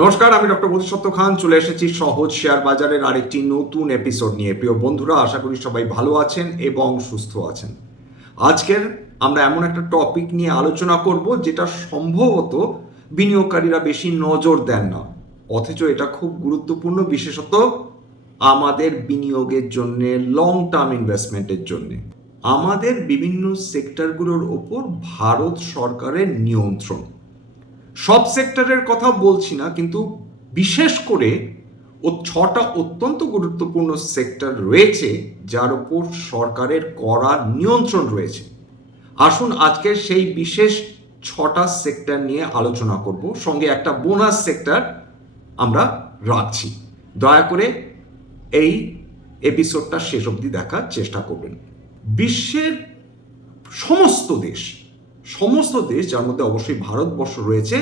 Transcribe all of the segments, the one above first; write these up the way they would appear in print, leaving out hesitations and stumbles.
নমস্কার, আমি ডক্টর বোধিসত্ত্ব খান চলে এসেছি সহজ শেয়ার বাজারের আরেকটি নতুন এপিসোড নিয়ে। প্রিয় বন্ধুরা, আশা করি সবাই ভালো আছেন এবং সুস্থ আছেন। আজকের আমরা এমন একটা টপিক নিয়ে আলোচনা করব যেটা সম্ভবত বিনিয়োগকারীরা বেশি নজর দেন না, অথচ এটা খুব গুরুত্বপূর্ণ, বিশেষত আমাদের বিনিয়োগের জন্য, লং টার্ম ইনভেস্টমেন্টের জন্য। আমাদের বিভিন্ন সেক্টরগুলোর ওপর ভারত সরকারের নিয়ন্ত্রণ। সব সেক্টরের কথা বলছি না, কিন্তু বিশেষ করে ও 6টা অত্যন্ত গুরুত্বপূর্ণ সেক্টর রয়েছে যার উপর সরকারের কড়া নিয়ন্ত্রণ রয়েছে। আসুন আজকে সেই বিশেষ 6টা সেক্টর নিয়ে আলোচনা করব, সঙ্গে একটা বোনাস সেক্টর আমরা রাখছি। দয়া করে এই এপিসোডটা শেষ অবধি দেখার চেষ্টা করবেন। বিশ্বের সমস্ত দেশ যার মধ্যে অবশ্যই ভারতবর্ষ রয়েছে,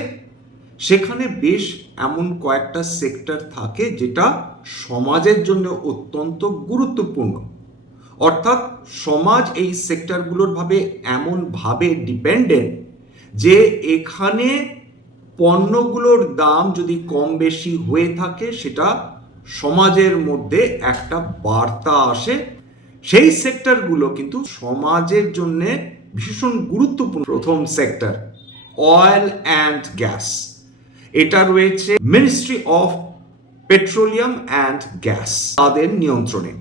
সেখানে বেশ এমন কয়েকটা সেক্টর থাকে যেটা সমাজের জন্য অত্যন্ত গুরুত্বপূর্ণ। অর্থাৎ সমাজ এই সেক্টরগুলোর এমনভাবে ডিপেন্ডেন্ট যে এখানে পণ্যগুলোর দাম যদি কম বেশি হয়ে থাকে, সেটা সমাজের মধ্যে একটা বার্তা আসে। সেই সেক্টরগুলো কিন্তু সমাজের জন্য ভীষণ গুরুত্বপূর্ণ। প্রথম সেক্টর অয়েল অ্যান্ড গ্যাস, এটা রয়েছে ministry of petroleum and gas, তাদের নিয়ন্ত্রণে।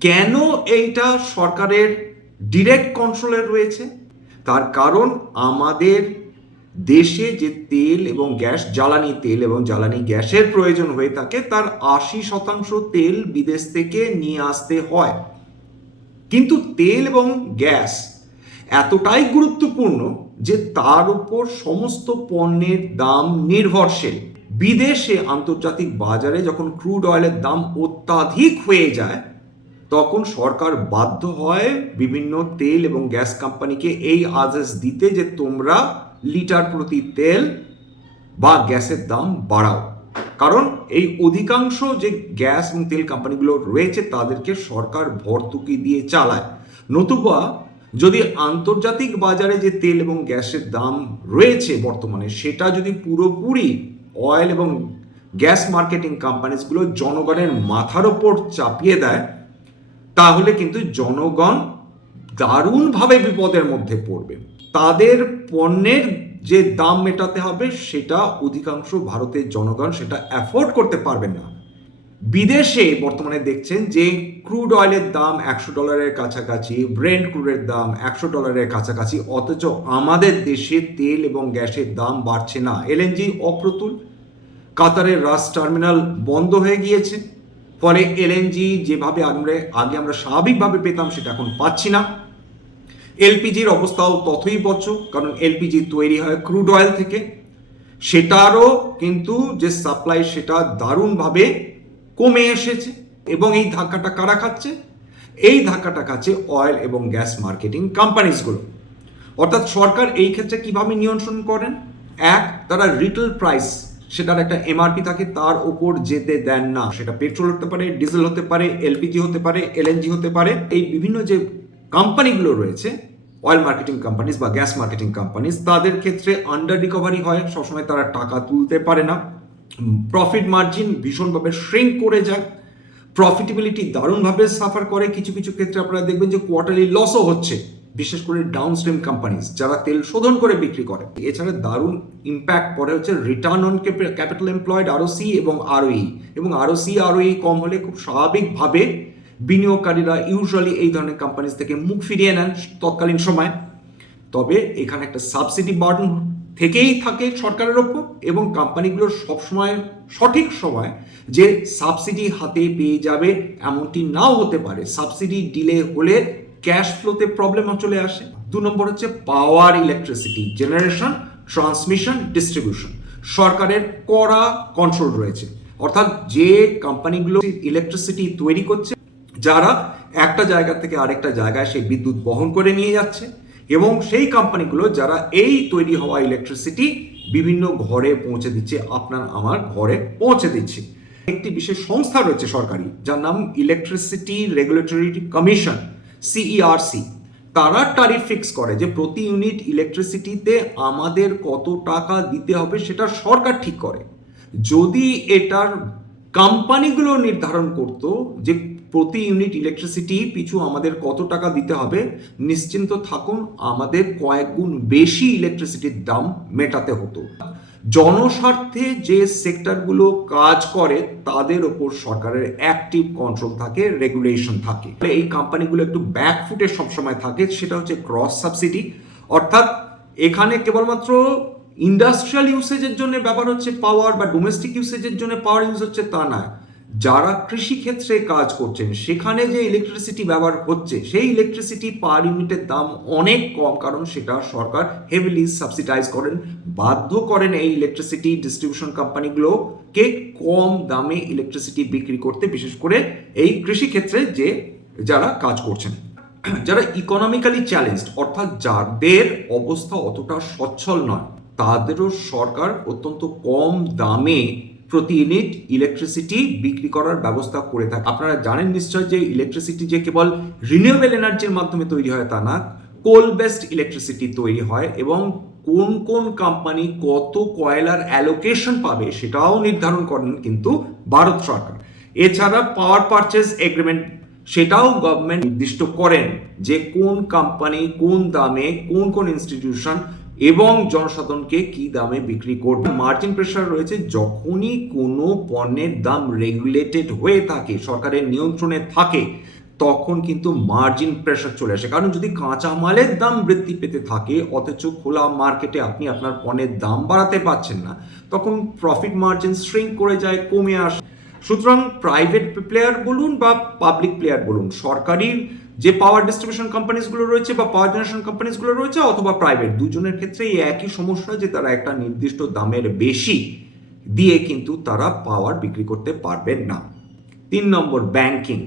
কেন এইটা সরকারের ডিরেক্ট কন্ট্রোলে রয়েছে? তার কারণ আমাদের দেশে যে তেল এবং গ্যাস, জ্বালানি তেল এবং জ্বালানি গ্যাসের প্রয়োজন হয়ে থাকে, তার 80% তেল বিদেশ থেকে নিয়ে আসতে হয়। কিন্তু তেল এবং গ্যাস এতটাই গুরুত্বপূর্ণ যে তার উপর সমস্ত পণ্যের দাম নির্ভরশীল। বিদেশে আন্তর্জাতিক বাজারে যখন ক্রুড অয়েলের দাম অত্যাধিক হয়ে যায়, তখন সরকার বাধ্য হয় বিভিন্ন তেল এবং গ্যাস কোম্পানিকে এই আদেশ দিতে যে তোমরা লিটার প্রতি তেল বা গ্যাসের দাম বাড়াও। কারণ এই অধিকাংশ যে গ্যাস এবং তেল কোম্পানিগুলো রয়েছে তাদেরকে সরকার ভর্তুকি দিয়ে চালায়। নতুবা যদি আন্তর্জাতিক বাজারে যে তেল এবং গ্যাসের দাম রয়েছে বর্তমানে, সেটা যদি পুরোপুরি অয়েল এবং গ্যাস মার্কেটিং কোম্পানিজগুলো জনগণের মাথার ওপর চাপিয়ে দেয়, তাহলে কিন্তু জনগণ দারুণভাবে বিপদের মধ্যে পড়বে। তাদের পণ্যের যে দাম মেটাতে হবে, সেটা অধিকাংশ ভারতের জনগণ সেটা অ্যাফোর্ড করতে পারবে না। বিদেশে বর্তমানে দেখছেন যে ক্রুড অয়েলের দাম $100 কাছাকাছি, ব্রেন্ট ক্রুডের দাম $100 কাছাকাছি, অথচ আমাদের দেশে তেল এবং গ্যাসের দাম বাড়ছে না। এলএনজি অপ্রতুল, কাতারের রাস টার্মিনাল বন্ধ হয়ে গিয়েছে, ফলে এলএনজি যেভাবে আগে আমরা স্বাভাবিকভাবে পেতাম সেটা এখন পাচ্ছি না। এলপিজির অবস্থাও তথৈবচ, কারণ এলপিজি তৈরি হয় ক্রুড অয়েল থেকে, সেটারও কিন্তু যে সাপ্লাই সেটা দারুণভাবে কমে এসেছে। এবং এই ধাক্কাটা কারা খাচ্ছে? এই ধাক্কাটা খাচ্ছে অয়েল এবং গ্যাস মার্কেটিং কোম্পানিজগুলো। অর্থাৎ সরকার এই ক্ষেত্রে কিভাবে নিয়ন্ত্রণ করেন? এক, তারা রিটেল প্রাইস, সেটার একটা এমআরপি থাকে, তার ওপর যেতে দেন না। সেটা পেট্রোল হতে পারে, ডিজেল হতে পারে, এলপিজি হতে পারে, এলএনজি হতে পারে। এই বিভিন্ন যে কোম্পানিগুলো রয়েছে, অয়েল মার্কেটিং কোম্পানিজ বা গ্যাস মার্কেটিং কোম্পানিজ, তাদের ক্ষেত্রে আন্ডার রিকভারি হয়, সবসময় তারা টাকা তুলতে পারে না, প্রফিট মার্জিন ভীষণভাবে শ্রিঙ্ক করে যায়, প্রফিটেবিলিটি দারুণভাবে সাফার করে। কিছু কিছু ক্ষেত্রে আপনারা দেখবেন যে কোয়ার্টারলি লসও হচ্ছে, বিশেষ করে ডাউনস্ট্রিম কোম্পানিজ যারা তেল শোধন করে বিক্রি করে। এছাড়া দারুণ ইম্প্যাক্ট পড়ে হচ্ছে return on capital employed, ROC এবং আরওই। এবং আরওসি আরওই কম হলে খুব স্বাভাবিকভাবে বিনিয়োগকারীরা ইউজুয়ালি এই ধরনের কোম্পানিজ থেকে মুখ ফিরিয়ে নেন তৎকালীন সময়। তবে এখানে একটা সাবসিডি বার্ডেন থেকেই থাকে সরকারের ওপর, এবং কোম্পানিগুলোর সবসময় সঠিক সময় যে সাবসিডি হাতে পেয়ে যাবে এমনটি নাও হতে পারে। সাবসিডি ডিলে হলে ক্যাশ ফ্লোতে প্রবলেম চলে আসে। 2 নম্বর হচ্ছে পাওয়ার, ইলেকট্রিসিটি জেনারেশন, ট্রান্সমিশন, ডিস্ট্রিবিউশন, সরকারের কড়া কন্ট্রোল রয়েছে। অর্থাৎ যে কোম্পানিগুলো ইলেকট্রিসিটি তৈরি করছে, যারা একটা জায়গা থেকে আরেকটা জায়গায় সেই বিদ্যুৎ বহন করে নিয়ে যাচ্ছে, এবং সেই কোম্পানিগুলো যারা এই তৈরি হওয়া ইলেকট্রিসিটি বিভিন্ন ঘরে পৌঁছে দিচ্ছে, আপনার আমার ঘরে পৌঁছে দিচ্ছে। একটি বিশেষ সংস্থা রয়েছে সরকারি, যার নাম ইলেকট্রিসিটি রেগুলেটরি কমিশন, সিইআরসি। তারা ট্যারিফ ফিক্স করে যে প্রতি ইউনিট ইলেকট্রিসিটিতে আমাদের কত টাকা দিতে হবে, সেটা সরকার ঠিক করে। যদি এটার কোম্পানিগুলো নির্ধারণ করত যে প্রতি ইউনিট ইলেকট্রিসিটি পিছু আমাদের কত টাকা দিতে হবে, নিশ্চিন্ত থাকুন আমাদের কয়েক গুণ বেশি ইলেকট্রিসিটির দাম মেটাতে হতো। জনস্বার্থে যে সেক্টরগুলো কাজ করে তাদের ওপর সরকারের অ্যাক্টিভ কন্ট্রোল থাকে, রেগুলেশন থাকে। এই কোম্পানিগুলো একটু ব্যাকফুটে সবসময় থাকে, সেটা হচ্ছে ক্রস সাবসিডি। অর্থাৎ এখানে কেবলমাত্র ইন্ডাস্ট্রিয়াল ইউসেজের জন্য ব্যবহার হচ্ছে পাওয়ার বা ডোমেস্টিক ইউসেজের জন্য পাওয়ার ইউজ হচ্ছে তা না, যারা কৃষিক্ষেত্রে কাজ করছেন সেখানে যে ইলেকট্রিসিটি ব্যবহার হচ্ছে সেই ইলেকট্রিসিটি পার ইউনিটের দাম অনেক কম, কারণ সেটা সরকার হেভিলি সাবসিডাইজ করেন, বাধ্য করেন এই ইলেকট্রিসিটি ডিস্ট্রিবিউশন কোম্পানিগুলোকে কম দামে ইলেকট্রিসিটি বিক্রি করতে, বিশেষ করে এই কৃষিক্ষেত্রে যারা কাজ করছেন, যারা ইকোনমিক্যালি চ্যালেঞ্জড, অর্থাৎ যাদের অবস্থা অতটা সচ্ছল নয়, তাদেরও সরকার অত্যন্ত কম দামে প্রতি ইউনিট ইলেকট্রিসিটি বিক্রি করার ব্যবস্থা করে থাকে। আপনারা জানেন নিশ্চয় যে ইলেকট্রিসিটি যে কেবল রিনিউয়েবল এনার্জির মাধ্যমে তৈরি হয় তা না, কোল বেসড ইলেকট্রিসিটি তৈরি হয়, এবং কোন কোন কোম্পানি কত কয়লার অ্যালোকেশন পাবে সেটাও নির্ধারণ করেন কিন্তু ভারত সরকার। এছাড়া পাওয়ার পারচেজ এগ্রিমেন্ট, সেটাও গভর্নমেন্ট নির্দিষ্ট করেন যে কোন কোম্পানি কোন দামে কোন কোন ইনস্টিটিউশন এবং জনসাধারণকে কি দামে বিক্রি করবে। মার্জিন প্রেসার রয়েছে, যখনই কোনো পণ্যের দাম রেগুলেটেড হয়ে থাকে, সরকারের নিয়ন্ত্রণে থাকে, তখন কিন্তু মার্জিন প্রেসার চলে আসে। কারণ যদি কাঁচা মালের দাম বৃদ্ধি পেতে থাকে অথচ খোলা মার্কেটে আপনি আপনার পণ্যের দাম বাড়াতে পারছেন না, তখন প্রফিট মার্জিন শ্রিঙ্ক করে যায়, কমে আসে। সুতরাং প্রাইভেট প্লেয়ার বলুন বা পাবলিক প্লেয়ার বলুন, সরকারি যে পাওয়ার ডিস্ট্রিবিউশন কোম্পানিজগুলো রয়েছে বা পাওয়ার জেনারেশন কোম্পানিজগুলো রয়েছে অথবা প্রাইভেট, দুজনের ক্ষেত্রে একই সমস্যা যে তারা একটা নির্দিষ্ট দামের বেশি দিয়ে কিন্তু তারা পাওয়ার বিক্রি করতে পারবেন না। 3 নম্বর, ব্যাংকিং।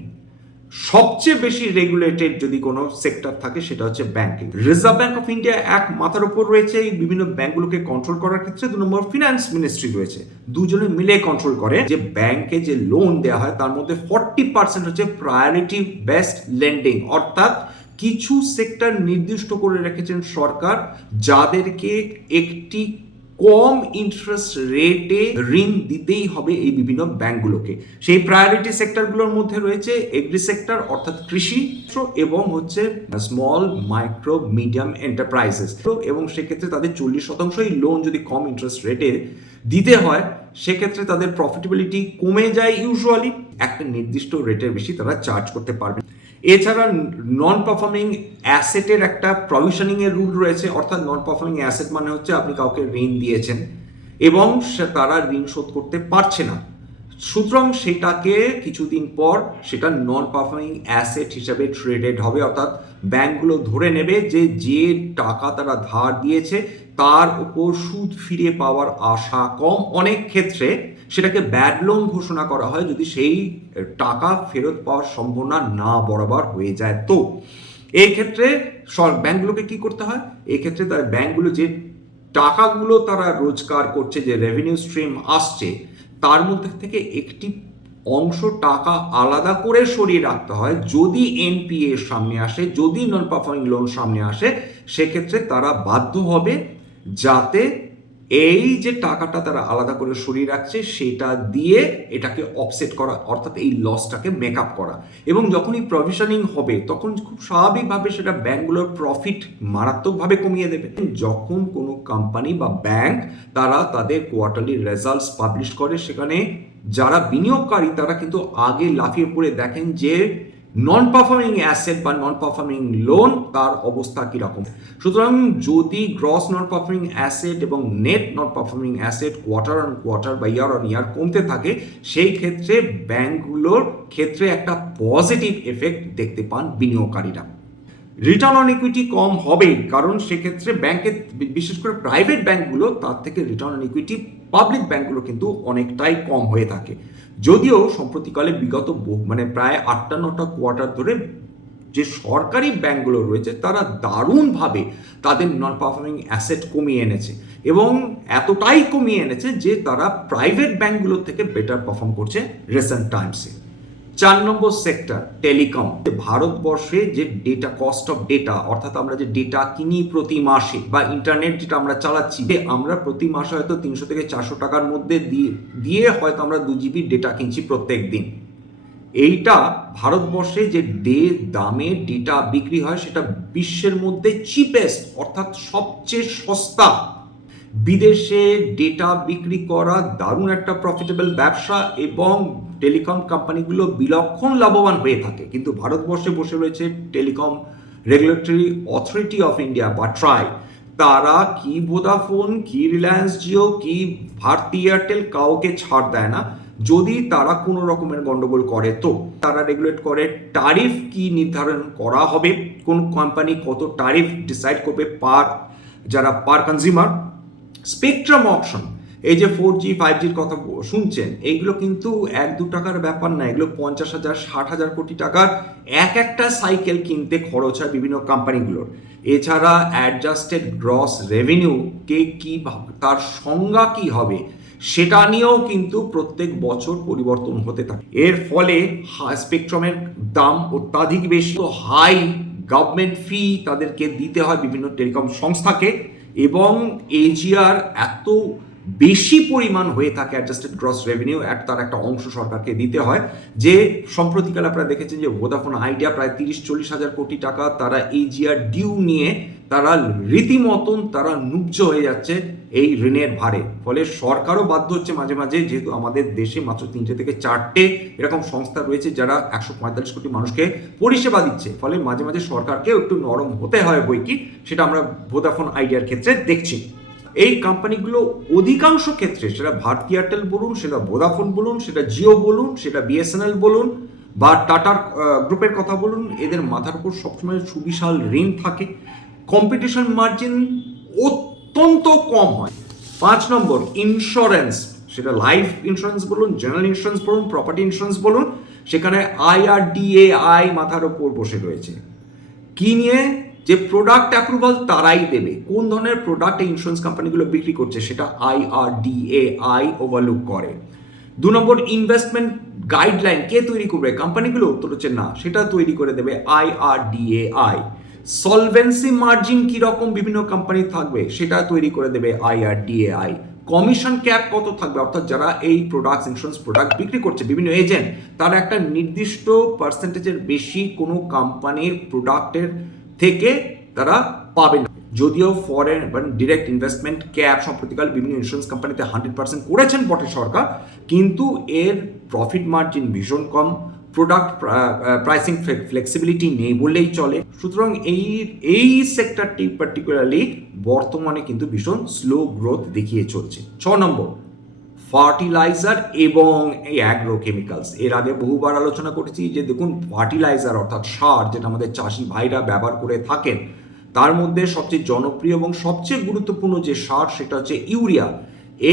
সবচেয়ে বেশি রেগুলেটেড যদি কোনো সেক্টর থাকে সেটা হচ্ছে banking. Reserve bank of India এক মাথার উপর রয়েছে এই বিভিন্ন ব্যাংকগুলোকে কন্ট্রোল করার ক্ষেত্রে। 2 নম্বর, ফিনান্স মিনিস্ট্রি রয়েছে, দুজনে মিলে কন্ট্রোল করে যে ব্যাংকে যে লোন দেওয়া হয় তার মধ্যে 40% হচ্ছে প্রায়োরিটি বেসড লেন্ডিং, অর্থাৎ কিছু সেক্টর নির্দিষ্ট করে রেখেছেন সরকার যাদেরকে একটি কম ইন্টারেস্ট রেটে ঋণ দিতেই হবে এই বিভিন্ন ব্যাংকগুলোকে। সেই প্রায়োরিটি সেক্টরগুলোর মধ্যে রয়েছে এগ্রি সেক্টর অর্থাৎ কৃষি, এবং হচ্ছে স্মল মাইক্রো মিডিয়াম এন্টারপ্রাইজেস, এবং সেক্ষেত্রে তাদের 40% লোন যদি কম ইন্টারেস্ট রেটে দিতে হয় সেক্ষেত্রে তাদের প্রফিটেবিলিটি কমে যায়, ইউজুয়ালি একটা নির্দিষ্ট রেটের বেশি তারা চার্জ করতে পারবে। এছাড়া নন পারফর্মিং অ্যাসেটের একটা প্রভিশনিং এর রুল রয়েছে, অর্থাৎ নন পারফর্মিং অ্যাসেট মানে হচ্ছে আপনি কাউকে ঋণ দিয়েছেন এবং তারা ঋণ শোধ করতে পারছে না, সুতরাং সেটাকে কিছুদিন পর সেটা নন পারফর্মিং অ্যাসেট হিসাবে ট্রেডেড হবে, অর্থাৎ ব্যাংকগুলো ধরে নেবে যে টাকা তারা ধার দিয়েছে তার উপর সুদ ফিরে পাওয়ার আশা কম। অনেক ক্ষেত্রে সেটাকে ব্যাড লোন ঘোষণা করা হয় যদি সেই টাকা ফেরত পাওয়ার সম্ভাবনা না বরাবর হয়ে যায়। তো এই ক্ষেত্রে ব্যাংকগুলোকে কি করতে হয়, এই ক্ষেত্রে তার ব্যাংকগুলো যে টাকাগুলো তারা রোজগার করছে, যে রেভিনিউ স্ট্রিম আসছে, তার মধ্যে থেকে একটি অংশ টাকা আলাদা করে সরিয়ে রাখতে হয়। যদি এনপিএ সামনে আসে, যদি নন পারফর্মিং লোন সামনে আসে, সেক্ষেত্রে তারা বাধ্য হবে যাতে এই যে টাকাটা তারা আলাদা করে সরিয়ে রাখছে সেটা দিয়ে এটাকে অফসেট করা, অর্থাৎ এই লসটাকে মেক আপ করা। এবং যখনই প্রভিশনিং হবে তখন খুব স্বাভাবিকভাবে সেটা ব্যাংকগুলোর প্রফিট মারাত্মকভাবে কমিয়ে দেবে। যখন কোনো কোম্পানি বা ব্যাংক তারা তাদের কোয়ার্টারলি রেজাল্টস পাবলিশ করে, সেখানে যারা বিনিয়োগকারী তারা কিন্তু আগে লাফিয়ে পড়ে দেখেন যে নন পারফর্মিং অ্যাসেট বা নন পারফর্মিং লোন তার অবস্থা কীরকম। সুতরাং যদি গ্রস নন পারফর্মিং অ্যাসেট এবং net non performing asset quarter on quarter বা ইয়ার অন ইয়ার কমতে থাকে, সেই ক্ষেত্রে ব্যাংকগুলোর ক্ষেত্রে একটা পজিটিভ এফেক্ট দেখতে পান বিনিয়োগকারীরা। রিটার্ন অন ইকুইটি কম হবেই, কারণ সেক্ষেত্রে ব্যাংকের বিশেষ করে প্রাইভেট ব্যাংকগুলো তার থেকে রিটার্ন অন ইকুইটি পাবলিক ব্যাংকগুলো কিন্তু অনেকটাই কম হয়ে থাকে। যদিও সম্প্রতিকালে বিগত প্রায় 8-9টা কোয়ার্টার ধরে যে সরকারি ব্যাংকগুলো রয়েছে তারা দারুণভাবে তাদের নন পারফর্মিং অ্যাসেট কমিয়ে এনেছে, এবং এতটাই কমিয়ে এনেছে যে তারা প্রাইভেট ব্যাংকগুলোর থেকে বেটার পারফর্ম করছে রিসেন্ট টাইমসে। 4 নম্বর সেক্টর টেলিকম। ভারতবর্ষে যে ডেটা কস্ট অফ ডেটা, অর্থাৎ আমরা যে ডেটা কিনি প্রতি মাসে বা ইন্টারনেট যেটা আমরা চালাচ্ছি, আমরা প্রতি মাসে হয়তো 300 থেকে 400 টাকার মধ্যে দিয়ে হয়তো আমরা 2 GB ডেটা কিনছি প্রত্যেক দিন। এইটা ভারতবর্ষে যে দামে ডেটা বিক্রি হয় সেটা বিশ্বের মধ্যে চিপেস্ট, অর্থাৎ সবচেয়ে সস্তা। বিদেশে ডেটা বিক্রি করা দারুণ একটা প্রফিটেবল ব্যবসা এবং টেলিকম কোম্পানিগুলো বিলক্ষণ লাভবান হয়ে থাকে, কিন্তু ভারতবর্ষে বসে রয়েছে telecom regulatory authority of India বা ট্রাই। তারা কি ভোদাফোন, কি রিলায়েন্স জিও, কি ভারতী এয়ারটেল কাউকে ছাড় দেয় না। যদি তারা কোনো রকমের গন্ডগোল করে তো তারা রেগুলেট করে ট্যারিফ কি নির্ধারণ করা হবে, কোন কোম্পানি কত ট্যারিফ ডিসাইড করবে পার কনজিউমার। স্পেকট্রাম অকশন, এই যে 4G 5Gর কথা শুনছেন, এইগুলো কিন্তু 1-2 টাকার ব্যাপার না, এগুলো 50,000 60,000 কোটি টাকার একটা সাইকেল কিনতে খরচ হয় বিভিন্ন কোম্পানিগুলোর। এছাড়া অ্যাডজাস্টেড গ্রস রেভিনিউ কে কি, তার সংজ্ঞা কি হবে সেটা নিয়েও কিন্তু প্রত্যেক বছর পরিবর্তন হতে থাকে। এর ফলে স্পেকট্রামের দাম অত্যাধিক বেশি, তো হাই গভর্নমেন্ট ফি তাদেরকে দিতে হয় বিভিন্ন টেলিকম সংস্থাকে, এবং এজিআর এত বেশি পরিমাণ হয়ে থাকে অ্যাডজাস্টেড গ্রস রেভিনিউ, তার একটা অংশ সরকারকে দিতে হয়। যে সম্প্রতিকালে আপনারা দেখেছেন যে ভোদাফোন আইডিয়া প্রায় 30-40 হাজার কোটি টাকা তারা এজিআর ডিউ নিয়ে তারা রীতিমতন তারা নুব্জ হয়ে যাচ্ছে এই ঋণের ভারে। ফলে সরকারও বাধ্য হচ্ছে মাঝে মাঝে, যেহেতু আমাদের দেশে মাত্র 3 থেকে 4টে এরকম সংস্থা রয়েছে যারা 145 কোটি মানুষকে পরিষেবা দিচ্ছে, ফলে মাঝে মাঝে সরকারকেও একটু নরম হতে হয় বই কি, সেটা আমরা ভোদাফোন আইডিয়ার ক্ষেত্রে দেখছি। এই কোম্পানিগুলো অধিকাংশ ক্ষেত্রে, সেটা ভারতী এয়ারটেল বলুন, সেটা ভোদাফোন বলুন, সেটা জিও বলুন, সেটা বিএসএনএল বলুন বা টাটার গ্রুপের কথা বলুন, এদের মাথার উপর সবসময় সুবিশাল ঋণ থাকে, কম্পিটিশন মার্জিন অত্যন্ত কম হয়। 5 নম্বর ইন্স্যুরেন্স, সেটা লাইফ ইন্স্যুরেন্স বলুন, জেনারেল ইন্স্যুরেন্স বলুন, প্রপার্টি ইন্স্যুরেন্স বলুন, সেখানে IRDAI মাথার উপর বসে রয়েছে। কি নিয়ে? যে প্রোডাক্ট অ্যাপ্রুভাল তারাই দেবে, কোন ধরনের প্রোডাক্ট এই ইন্স্যুরেন্স কোম্পানিগুলো বিক্রি করছে সেটা IRDAI ওভারলুক করে। 2 নম্বর ইনভেস্টমেন্ট গাইডলাইন কে তৈরি করবে? কোম্পানিগুলো? উত্তর হচ্ছে না, সেটা তৈরি করে দেবে IRDAI। সলভেন্সি মার্জিন কি রকম বিভিন্ন কোম্পানি থাকবে সেটা তৈরি করে দেবে IRDAI। কমিশন ক্যাপ কত থাকবে, অর্থাৎ যারা এই প্রোডাক্ট ইন্স্যুরেন্স প্রোডাক্ট বিক্রি করছে বিভিন্ন এজেন্ট, তারা একটা নির্দিষ্ট পার্সেন্টেজের বেশি কোনো কোম্পানির প্রোডাক্টের থেকে তারা পাবে না। যদিও ফরেন ডিরেক্ট ইনভেস্টমেন্ট ক্যাপ সম্প্রতিকাল বিভিন্ন ইন্স্যুরেন্স কোম্পানিতে 100% করেছেন বটে সরকার, কিন্তু এর প্রফিট মার্জিন ভীষণ কম, প্রোডাক্ট প্রাইসিং ফ্লেক্সিবিলিটি নেই বললেই চলে। সুতরাং এই সেক্টরটি পার্টিকুলারলি বর্তমানে কিন্তু ভীষণ স্লো গ্রোথ দেখিয়ে চলছে। 6 নম্বর ফার্টিলাইজার এবং এই অ্যাগ্রো কেমিক্যালস। এর আগে বহুবার আলোচনা করেছি যে দেখুন, ফার্টিলাইজার অর্থাৎ সার যেটা আমাদের চাষি ভাইরা ব্যবহার করে থাকেন, তার মধ্যে সবচেয়ে জনপ্রিয় এবং সবচেয়ে গুরুত্বপূর্ণ যে সার সেটা হচ্ছে ইউরিয়া।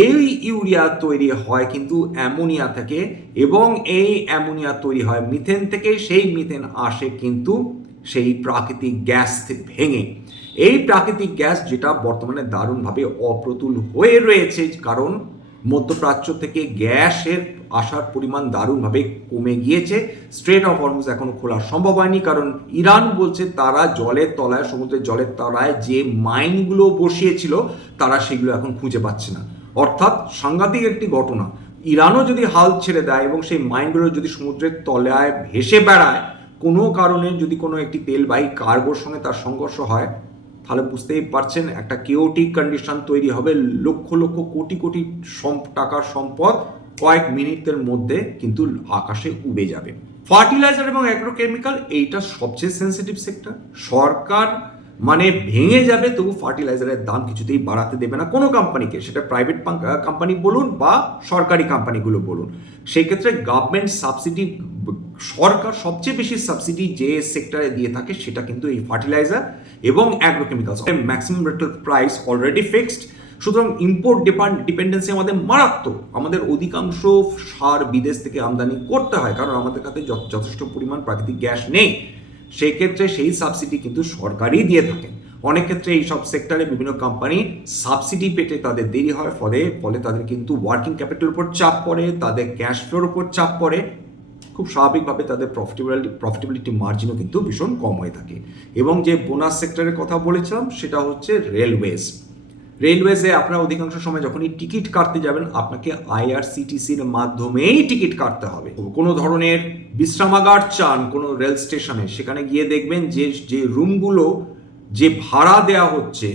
এই ইউরিয়া তৈরি হয় কিন্তু অ্যামোনিয়া থেকে, এবং এই অ্যামোনিয়া তৈরি হয় মিথেন থেকে। সেই মিথেন আসে কিন্তু সেই প্রাকৃতিক গ্যাস ভেঙে। এই প্রাকৃতিক গ্যাস যেটা বর্তমানে দারুণভাবে অপ্রতুল হয়ে রয়েছে, কারণ মধ্যপ্রাচ্য থেকে গ্যাসের আসার পরিমাণ দারুণভাবে কমে গিয়েছে। স্ট্রেট অফ হরমুজ এখনো খোলা সম্ভব হয়নি, কারণ ইরান বলছে তারা জলের তলায়, সমুদ্রের জলের তলায় যে মাইনগুলো বসিয়েছিল তারা সেগুলো এখন খুঁজে পাচ্ছে না। অর্থাৎ সাংঘাতিক একটি ঘটনা। ইরানও যদি হাল ছেড়ে দেয় এবং সেই মাইনগুলো যদি সমুদ্রের তলায় ভেসে বেড়ায়, কোনো কারণে যদি কোনো একটি তেলবাহী কার্গোর সঙ্গে তার সংঘর্ষ হয়, তাহলে বুঝতেই পারছেন একটা কেওটিক কন্ডিশন তৈরি হবে। লক্ষ লক্ষ কোটি কোটি টাকার সম্পদ কয়েক মিনিটের মধ্যে কিন্তু আকাশে উড়ে যাবে। ফার্টিলাইজার এবং অ্যাগ্রোকেমিক্যাল এইটা সবচেয়ে সেন্সিটিভ সেক্টর। সরকার মানে ভেঙে যাবে, তবু ফার্টিলাইজারের দাম কিছুতেই বাড়াতে দেবে না কোনো কোম্পানিকে, সেটা প্রাইভেট কোম্পানি বলুন বা সরকারি কোম্পানিগুলো বলুন। সেই ক্ষেত্রে গভর্নমেন্ট সাবসিডি, সরকার সবচেয়ে বেশি সাবসিডি যে সেক্টরে দিয়ে থাকে সেটা কিন্তু এই ফার্টিলাইজার এবং agrochemicals. Maximum retail price already fixed, সুতরাং ইম্পোর্ট ডিপেন্ডেন্সি আমাদের মারাত্মক। আমাদের অধিকাংশ সার বিদেশ থেকে আমদানি করতে হয়, কারণ আমাদের কাছে যথেষ্ট পরিমাণ প্রাকৃতিক গ্যাস নেই। সেই ক্ষেত্রে সেই সাবসিডি কিন্তু সরকারই দিয়ে থাকেন। অনেক ক্ষেত্রে এই সব সেক্টরে বিভিন্ন কোম্পানি সাবসিডি পেতে তাদের দেরি হয়, ফলে তাদের কিন্তু ওয়ার্কিং ক্যাপিটালের উপর চাপ পড়ে, তাদের ক্যাশ ফ্লোর উপর চাপ পড়ে। খুব স্বাভাবিকভাবে তাদের প্রফিটেবিলিটি মার্জিনও কিন্তু ভীষণ কম হয়ে থাকে। এবং যে বোনাস সেক্টরের কথা বলেছিলাম সেটা হচ্ছে রেলওয়েজে আপনারা অধিকাংশ সময় যখনই টিকিট কাটতে যাবেন আপনাকে আইআরসিটিসির মাধ্যমেই টিকিট কাটতে হবে। কোনো ধরনের বিশ্রামাগার চান কোনো রেল স্টেশনে, সেখানে গিয়ে দেখবেন যে রুমগুলো যে ভাড়া দেওয়া হচ্ছে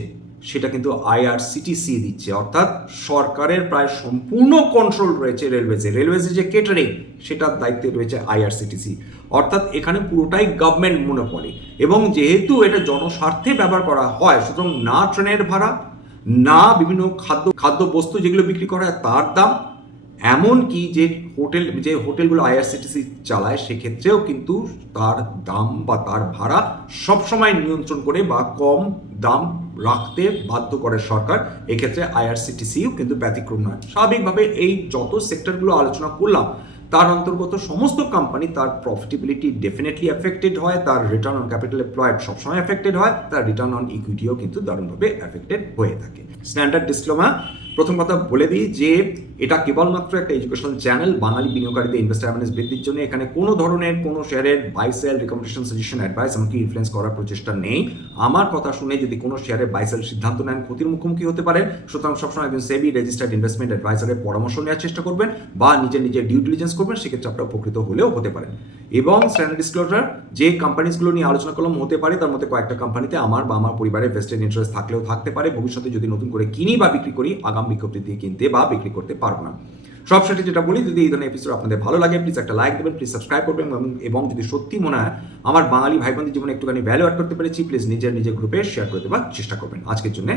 সেটা কিন্তু আইআরসিটিসি দিচ্ছে, অর্থাৎ সরকারের প্রায় সম্পূর্ণ কন্ট্রোল রয়েছে রেলওয়েজে যে কেটারিং সেটার দায়িত্বে রয়েছে আইআরসিটিসি, অর্থাৎ এখানে পুরোটাই গভর্নমেন্ট মনোপলি। এবং যেহেতু এটা জনস্বার্থে ব্যবহার করা হয়, সুতরাং না ট্রেনের ভাড়া, না বিভিন্ন খাদ্য বস্তু যেগুলো বিক্রি করা হয় তার দাম, এমনকি যে হোটেলগুলো আইআরসিটিসি চালায় সেক্ষেত্রেও কিন্তু তার দাম বা তার ভাড়া সবসময় নিয়ন্ত্রণ করে বা কম দাম রাখতে বাধ্য করে সরকার। এক্ষেত্রে আইআরসিটিসিও কিন্তু ব্যতিক্রম নয়। স্বাভাবিকভাবে এই যত সেক্টরগুলো আলোচনা করলাম তার অন্তর্গত সমস্ত কোম্পানি তার প্রফিটেবিলিটি ডেফিনেটলি এফেক্টেড হয়, তার রিটার্ন অন ক্যাপিটাল এমপ্লয়েড সবসময় এফেক্টেড হয়, তার রিটার্ন অন ইকুইটিও কিন্তু দারুণভাবে এফেক্টেড হয়ে থাকে। স্ট্যান্ডার্ড ডিসক্লেমার, প্রথম কথা বলে দিই যে এটা কেবলমাত্র একটা এডুকেশনাল চ্যানেল। বাঙালি বিনিয়োগকারীদের ইনভেস্টার অ্যাওয়ারনেস বৃদ্ধির জন্য এখানে কোনো ধরনের কোনো শেয়ারের buy sell, recommendation, suggestion, advice এমনকি ইনফ্লুয়েন্স করার প্রচেষ্টা নেই। আমার কথা শুনে যদি কোনো শেয়ারের বাই সেল সিদ্ধান্ত নেন ক্ষতির মুখোমুখি হতে পারেন। সুতরাং সবসময় একজন সেবি রেজিস্টার্ড ইনভেস্টমেন্ট অ্যাডভাইসারের পরামর্শ নেওয়ার চেষ্টা করবেন বা নিজের ডিউ ডিলিজেন্স করবেন, সেক্ষেত্রে আপনারা উপকৃত হলেও হতে পারেন। এবং স্ট্যান্ডার্ড ডিসক্লোজার, যে কোম্পানিজগুলো নিয়ে আলোচনা করলাম হতে পারে তার মধ্যে কয়েকটা কোম্পানিতে আমার বা আমার পরিবারের ভেস্টেড ইন্টারেস্ট থাকলেও থাকতে পারে। ভবিষ্যতে যদি নতুন করে কিনি বা বিক্রি করি আগাম বিজ্ঞপ্তি দিয়ে কিনতে বা বিক্রি করতে পারবো না। সবশেষে যেটা বলি, যদি এই ধরনের এপিসোড আপনাদের ভালো লাগে প্লিজ একটা লাইক দেবেন, প্লিজ সাবস্ক্রাইব করবেন এবং যদি সত্যি মনে হয় আমার বাঙালি ভাই বোনদের জীবনে একটুখানি ভ্যালু অ্যাড করতে পেরেছি প্লিজ নিজের গ্রুপে শেয়ার করে দেওয়ার চেষ্টা করবেন। আজকের জন্য